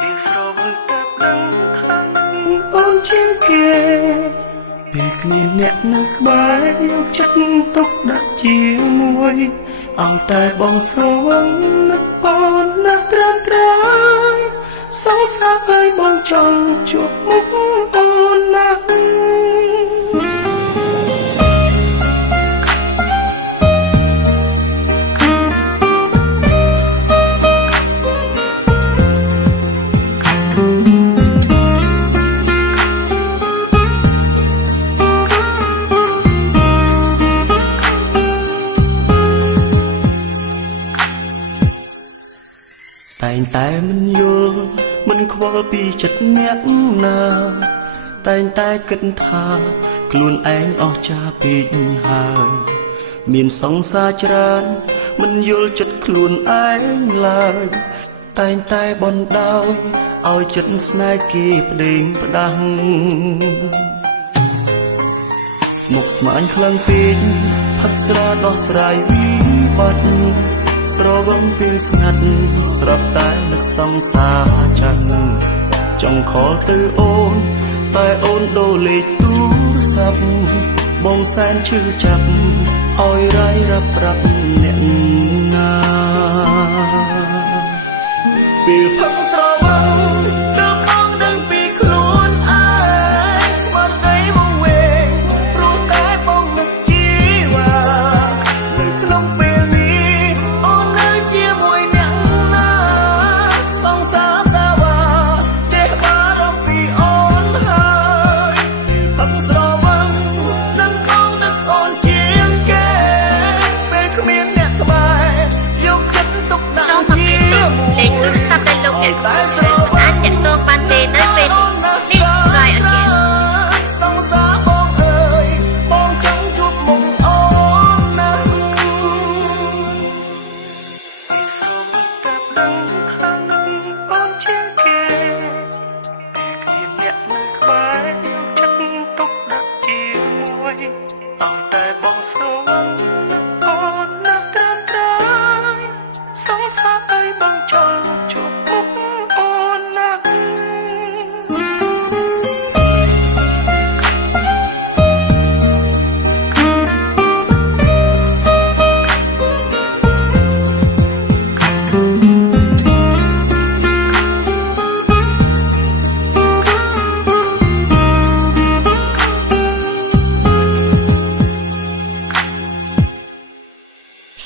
ពេលស្រវឹងទៅដឹងខាងអូនជាងគេពេលគ្មានអ្នកនៅក្បែរយកចិត្តទុកដាក់ជាមួយឲ្យតែបងស្រវឹងនឹកអូនណាស់ត្រឹមត្រូវសងសាប់ឲ្យបងចង់ជួបមុខអូនណាស់តែងតែមិនយល់មិនខ្វល់ពីចិត្តអ្នកណាតែងតែគិតថាខ្លួនឯងអស់ចាពេកហើយមានសង្សារច្រើនមិនយល់ចិត្តខ្លួនឯងឡើយតែងតែបណ្ដោយឲ្យចិត្តស្នេហ៍គេប្តេងផ្ដាស់ស្មុគស្មាញខ្លាំងពេកផឹកស្រាដោះស្រាយវិបត្តិស្រវឹងពេលស្ងាត់ស្រាប់តែនឹកសង្សារចាស់ចង់ខលទៅអូនតែអូនដូរលេខទូរស័ព្ទបងសែនឈឺចាប់ឲ្យរាយរាប់ប្រាប់អ្នកណាពេលផឹកស្រវឹងទើបបងដឹងពីខ្លួនឯងស្មាត់ដីមកវិញព្រោះតែបងនឹកជីវ៉ានៅក្នុងពេលនេះអូននៅជាមួយអ្នកណាសង្សារសាវ៉ាចេះបារម្ភពីអូនហើយពេលផឹកស្រវឹងនឹងបងនឹកអូនជាងគេពេលគ្មានអ្នកក្បែរយកចិត្តទុកដាក់ជាមួយតែស្រវឹងអាចតងបានទេនៅពេលនេះស្រ័យអត់មានសង្សារបងអើយបងចង់ជួបមុខអូនណាស់ពីសូមតែដឹងខាងនឹងអូនជាងគេគ្មានអ្នកនៅក្បែរយកចិត្តទុកដាក់ជាមួយឲ្យតែបងស្រវឹងអូនណាស់ត្រឹមត្រូវសង្សារឲ្យបងចង់ជួបមុខអូនណាស់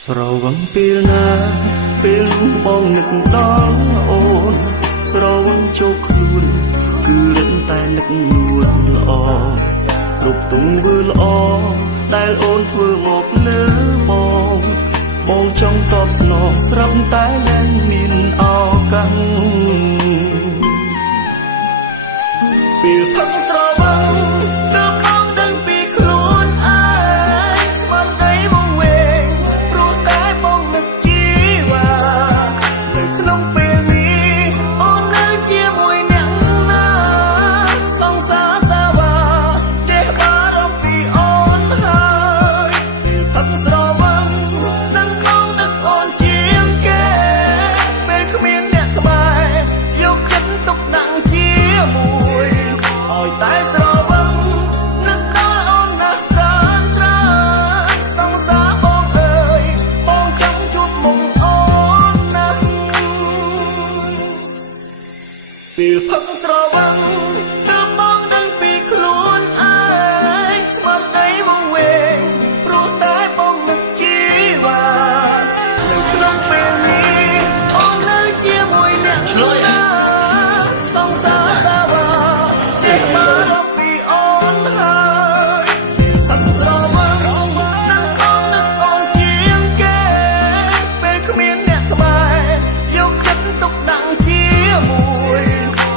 ស្រវឹងពេលណាពេលបងនឹកដល់អូនស្រវឹងចូលខ្លួនគឺរឹងតែនឹកនួនល្អគ្រប់ទង្វើល្អដែលអូនធ្វើមកលើបងចង់តបស្នងស្រាប់តែលែងមានឱកាសពេលផឹកស្រវឹងទើបបងដឹងពីខ្លួនឯងស្មាត់ដីមកវិញព្រោះតែបងនឹកជីវ៉ានៅក្នុងពេលនេះអូននៅជាមួយអ្នកណាសង្សារសាវ៉ាចេះបារម្ភពីអូនហើយពេលផឹកស្រវឹងនឹងបងនឹកអូនជាងគេពេលគ្មានអ្នកក្បែរយកចិត្តទុកដាក់ជាមួយឲ្យតែស្រវឹងនឹកដល់អូនណាស់ច្រើនសង្សារបងអើយបងចង់ជួបមុខអូនណាស់ពេលផឹកស្រវឹងទើបបងដឹងពីខ្លួនឯងស្មាត់ដីមកវិញព្រោះតែបងនឹកជីវ៉ានៅក្នុងពេលនេះអូននៅជាមួយអ្នកណាសង្សារសាវ៉ាចេះបារម្ភពីអូនហើយផឹកស្រវឹងនឹងបងនឹកអូនជាងគេពេលគ្មានអ្នកក្បែរយកចិត្តទុកដាក់ជាមួយ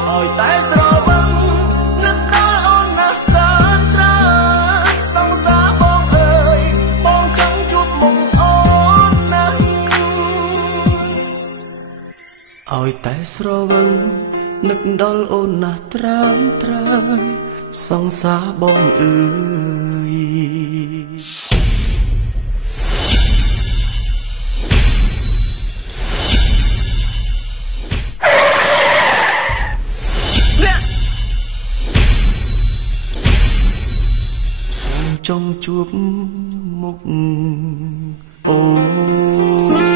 ឲ្យតែស្រវឹងនឹកដល់អូនណាស់ច្រើនសង្សារបងអើយបងចង់ជួបមុខអូនណាស់ឲ្យតែស្រវឹងនឹកដល់អូនណាស់ច្រើនសង្សារបងអើយ ចង់ជួបមុខអូ